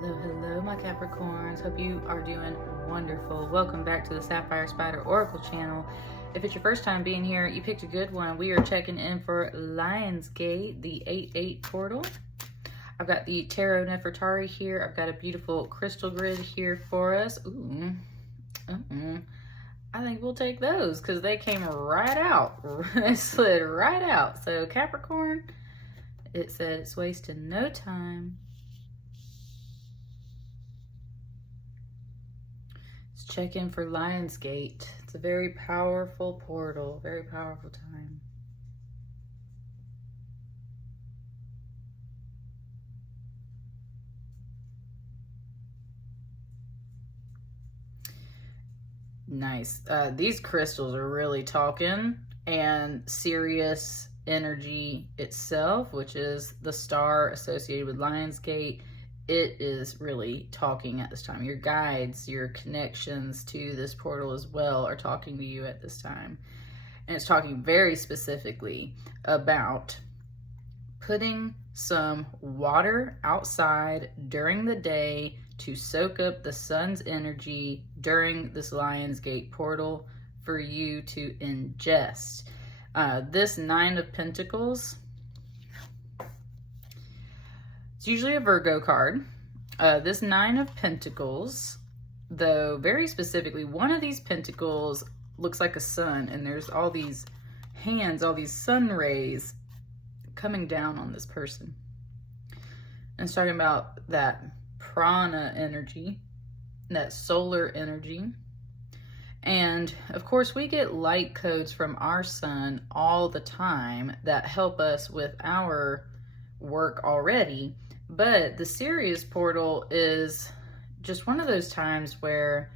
Hello, hello, my Capricorns. Hope you are doing wonderful. Welcome back to the Sapphire Spider Oracle channel. If it's your first time being here, you picked a good one. We are checking in for Lionsgate, the 8/8 portal. I've got the Tarot Nefertari here. I've got a beautiful crystal grid here for us. Ooh, I think we'll take those because they came right out. They slid right out. So Capricorn, it said it's wasting no time. Let's check in for Lionsgate. It's a very powerful portal, very powerful time. Nice. These crystals are really talking, and Sirius energy itself, which is the star associated with Lionsgate, it is really talking at this time. Your guides, your connections to this portal as well are talking to you at this time. And it's talking very specifically about putting some water outside during the day to soak up the sun's energy during this Lionsgate portal for you to ingest. This Nine of Pentacles, it's usually a Virgo card. This Nine of Pentacles, though, very specifically, one of these pentacles looks like a sun, and there's all these hands, all these sun rays coming down on this person. And it's talking about that prana energy, that solar energy. And of course, we get light codes from our sun all the time that help us with our work already. But the Sirius portal is just one of those times where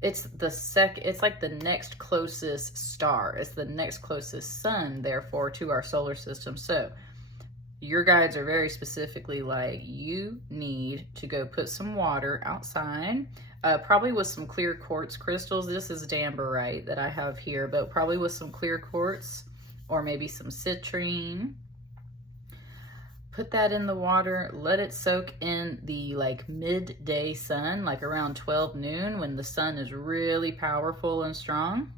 it's it's like the next closest star. It's the next closest sun, therefore, to our solar system. So your guides are very specifically like, you need to go put some water outside, probably with some clear quartz crystals. This is Danburite that I have here, but probably with some clear quartz or maybe some citrine. Put that in the water, let it soak in the like midday sun, like around 12 noon when the sun is really powerful and strong.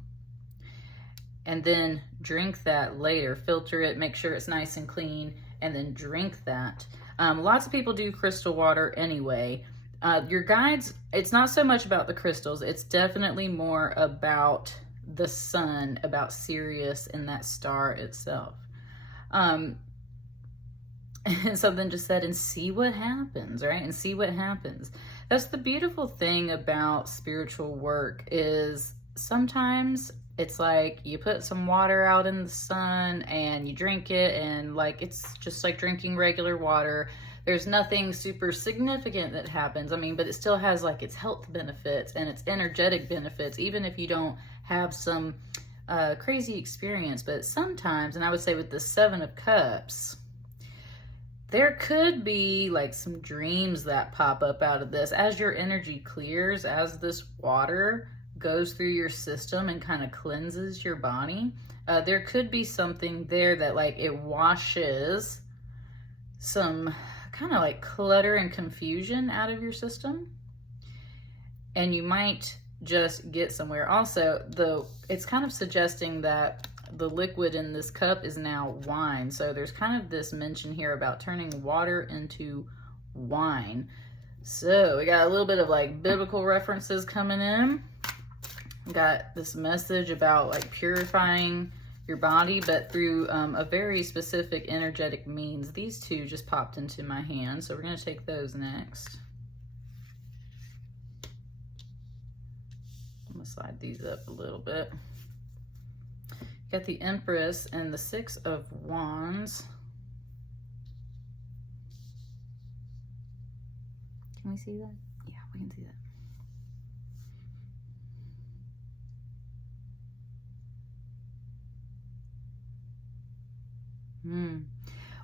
And then drink that later. Filter it, make sure it's nice and clean, and then drink that. Lots of people do crystal water anyway. Your guides, it's not so much about the crystals. It's definitely more about the sun, about Sirius and that star itself. And something just said, and see what happens, right? And see what happens. That's the beautiful thing about spiritual work, is sometimes it's like you put some water out in the sun and you drink it, and like it's just like drinking regular water. There's nothing super significant that happens. I mean, but it still has like its health benefits and its energetic benefits, even if you don't have some crazy experience. But sometimes, and I would say with the Seven of Cups, there could be like some dreams that pop up out of this. As your energy clears, as this water goes through your system and kind of cleanses your body, there could be something there that like it washes some kind of like clutter and confusion out of your system, and you might just get somewhere. Also, it's kind of suggesting that the liquid in this cup is now wine. So there's kind of this mention here about turning water into wine. So we got a little bit of like biblical references coming in. Got this message about like purifying your body, but through a very specific energetic means. These two just popped into my hand, so we're going to take those next. I'm going to slide these up a little bit. Got the Empress and the Six of Wands. Can we see that? Yeah, we can see that.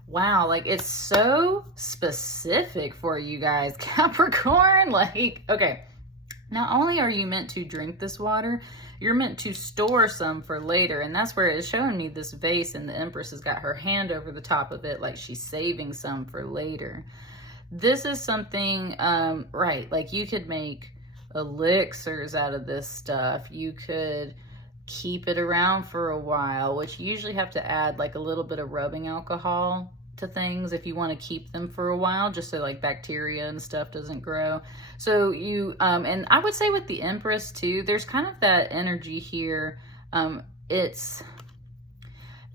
Wow, like it's so specific for you guys, Capricorn. Like, okay, not only are you meant to drink this water, you're meant to store some for later. And that's where it's showing me this vase, and the Empress has got her hand over the top of it like she's saving some for later. this is something, right, like you could make elixirs out of this stuff. You could keep it around for a while, which you usually have to add like a little bit of rubbing alcohol to things if you want to keep them for a while, just so like bacteria and stuff doesn't grow. So you, and I would say with the Empress too, there's kind of that energy here. It's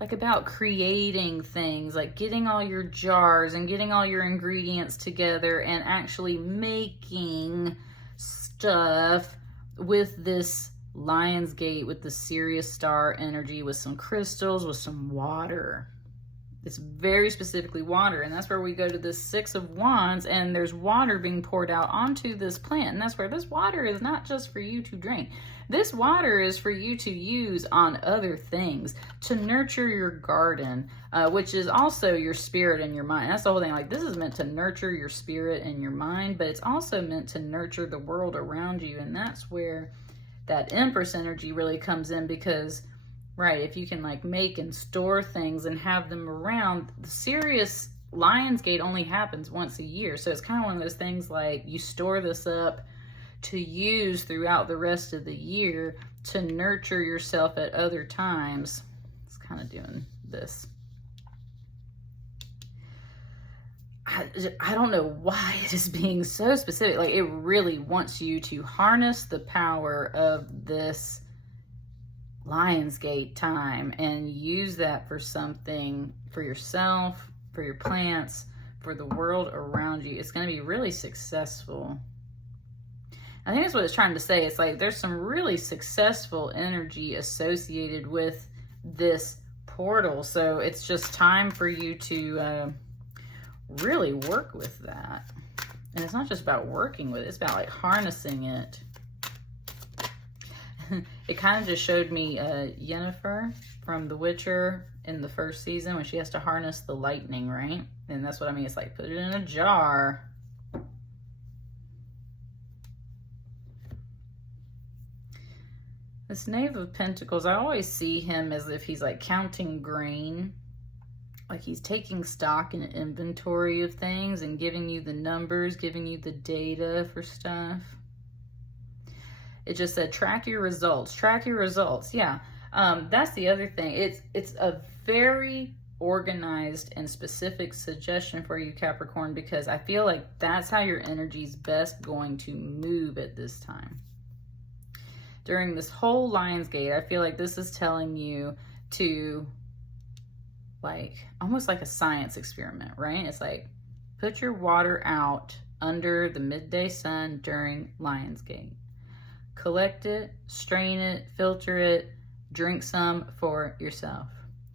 like about creating things, like getting all your jars and getting all your ingredients together and actually making stuff with this Lionsgate, with the Sirius star energy, with some crystals, with some water. It's very specifically water, and that's where we go to this Six of Wands, and there's water being poured out onto this plant, and that's where this water is not just for you to drink. This water is for you to use on other things, to nurture your garden, which is also your spirit and your mind. That's the whole thing. Like, this is meant to nurture your spirit and your mind, but it's also meant to nurture the world around you, and that's where that Empress energy really comes in, because, right, if you can like make and store things and have them around, the Sirius Lionsgate only happens once a year. So it's kind of one of those things like you store this up to use throughout the rest of the year to nurture yourself at other times. It's kind of doing this. I don't know why it is being so specific. Like, it really wants you to harness the power of this Lionsgate time and use that for something, for yourself, for your plants, for the world around you. It's going to be really successful. I think that's what it's trying to say. It's like there's some really successful energy associated with this portal. So it's just time for you to really work with that. And it's not just about working with it, it's about like harnessing it. It kind of just showed me Yennefer from The Witcher in the first season when she has to harness the lightning, right? And that's what I mean. It's like, put it in a jar. This Knave of Pentacles, I always see him as if he's like counting grain. Like he's taking stock and inventory of things and giving you the numbers, giving you the data for stuff. It just said, track your results. Track your results. Yeah, that's the other thing. It's a very organized and specific suggestion for you, Capricorn, because I feel like that's how your energy is best going to move at this time. During this whole Lionsgate, I feel like this is telling you to, like, almost like a science experiment, right? It's like, put your water out under the midday sun during Lionsgate. Collect it, strain it, filter it, drink some for yourself.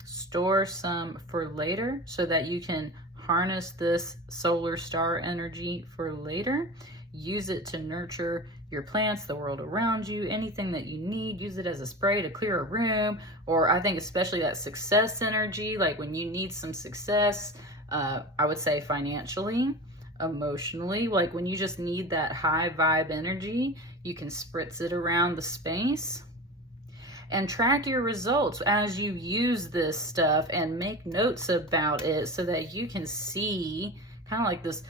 Store some for later so that you can harness this solar star energy for later. Use it to nurture your plants, the world around you, anything that you need. Use it as a spray to clear a room, or I think especially that success energy, like when you need some success, I would say financially, emotionally, like when you just need that high vibe energy, you can spritz it around the space. And track your results as you use this stuff and make notes about it so that you can see kind of like this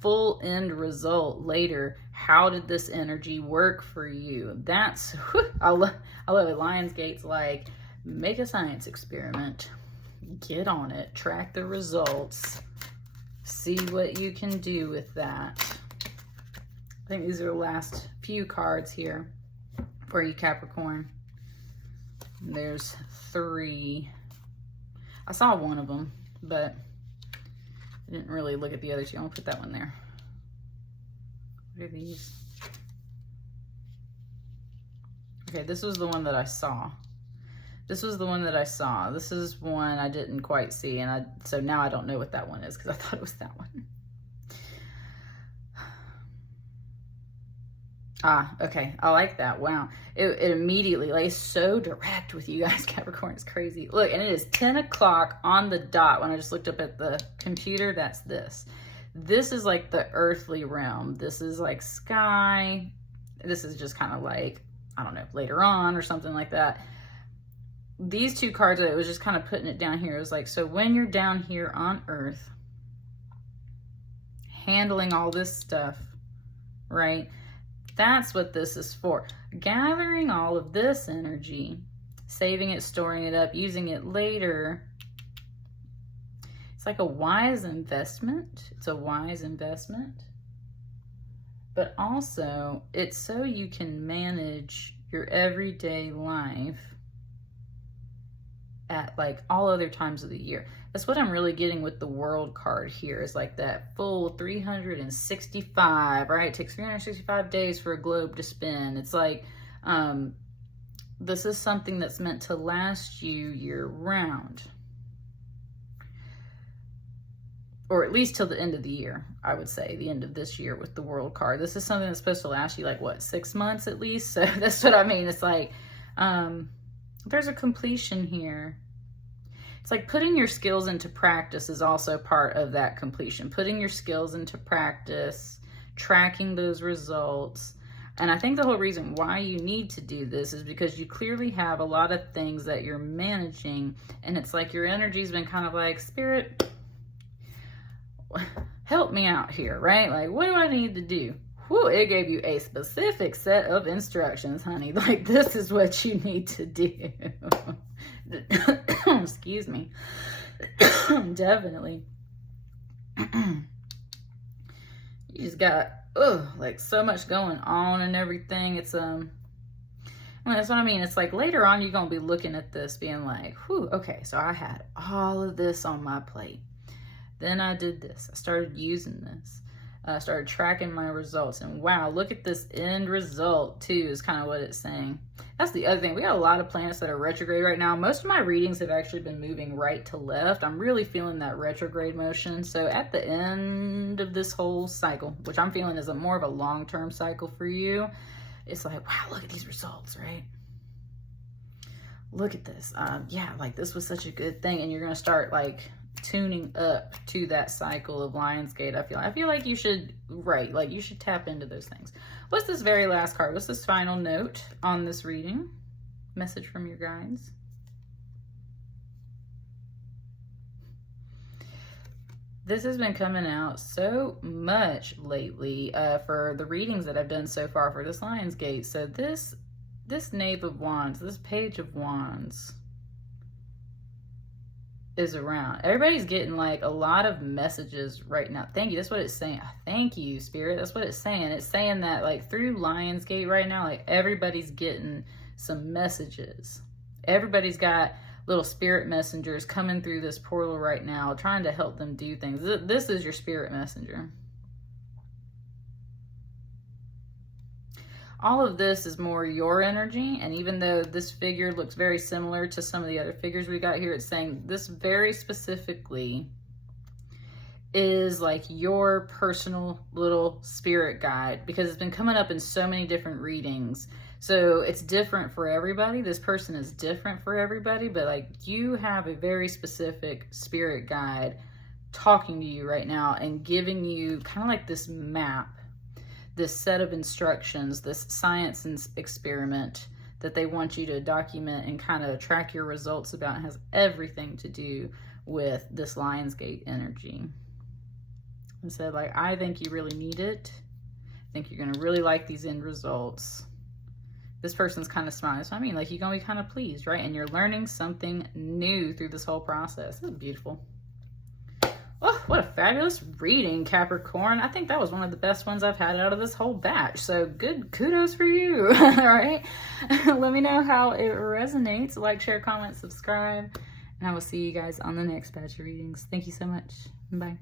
full end result later. How did this energy work for you? That's, I love it. Lionsgate's like, make a science experiment, get on it, track the results, see what you can do with that. I think these are the last few cards here for you, Capricorn. There's 3. I saw one of them, but I didn't really look at the other 2. I'm gonna put that one there. What are these? Okay, this was the one that I saw. This was the one that I saw. This is one I didn't quite see, and so now I don't know what that one is because I thought it was that one. Ah, okay. I like that. Wow. It immediately, like, so direct with you guys, Capricorn. It's crazy. Look, and it is 10 o'clock on the dot. When I just looked up at the computer, that's this. This is like the earthly realm. This is like sky. This is just kind of like, I don't know, later on or something like that. These 2 cards, it was just kind of putting it down here. It was like, so when you're down here on earth, handling all this stuff, right? That's what this is for. Gathering all of this energy, saving it, storing it up, using it later. It's like a wise investment. It's a wise investment. But also, it's so you can manage your everyday life at like all other times of the year. That's what I'm really getting with the World card here, is like that full 365, right? It takes 365 days for a globe to spin. It's like, this is something that's meant to last you year round. Or at least till the end of the year, I would say, the end of this year with the World card. This is something that's supposed to last you like, what, 6 months at least? So that's what I mean. It's like, there's a completion here. It's like putting your skills into practice is also part of that completion. Putting your skills into practice, tracking those results. And I think the whole reason why you need to do this is because you clearly have a lot of things that you're managing. And it's like your energy's been kind of like, Spirit, help me out here, right? Like, what do I need to do? Whew, it gave you a specific set of instructions, honey. Like, this is what you need to do. Excuse me. Definitely. You just got, like so much going on and everything. It's, well, that's what I mean. It's like later on, you're going to be looking at this being like, whew, okay, so I had all of this on my plate. Then I did this. I started using this. I started tracking my results. And wow, look at this end result too, is kind of what it's saying. That's the other thing. We got a lot of planets that are retrograde right now. Most of my readings have actually been moving right to left. I'm really feeling that retrograde motion. So at the end of this whole cycle, which I'm feeling is more of a long-term cycle for you, it's like, wow, look at these results, right? Look at this. Yeah, like this was such a good thing. And you're going to start like tuning up to that cycle of Lionsgate. I feel like you should, right, like you should tap into those things. What's this very last card? What's this final note on this reading? Message from your guides. This has been coming out so much lately for the readings that I've done so far for this Lionsgate. So this Knave of Wands, this Page of Wands is around. Everybody's getting like a lot of messages right now. Thank you. That's what it's saying. Thank you, Spirit. That's what it's saying. It's saying that like through Lionsgate right now, like everybody's getting some messages. Everybody's got little spirit messengers coming through this portal right now, trying to help them do things. This is your spirit messenger. All of this is more your energy, and even though this figure looks very similar to some of the other figures we got here, it's saying this very specifically is like your personal little spirit guide, because it's been coming up in so many different readings. So it's different for everybody. This person is different for everybody, but like you have a very specific spirit guide talking to you right now and giving you kind of like this map, this set of instructions, this science experiment that they want you to document and kind of track your results about. It has everything to do with this Lionsgate energy. And so like, I think you really need it. I think you're going to really like these end results. This person's kind of smiling. So I mean, like, you're going to be kind of pleased, right? And you're learning something new through this whole process. This is beautiful. Oh, what a fabulous reading, Capricorn. I think that was one of the best ones I've had out of this whole batch. So good, kudos for you. All right. Let me know how it resonates. Like, share, comment, subscribe. And I will see you guys on the next batch of readings. Thank you so much. Bye.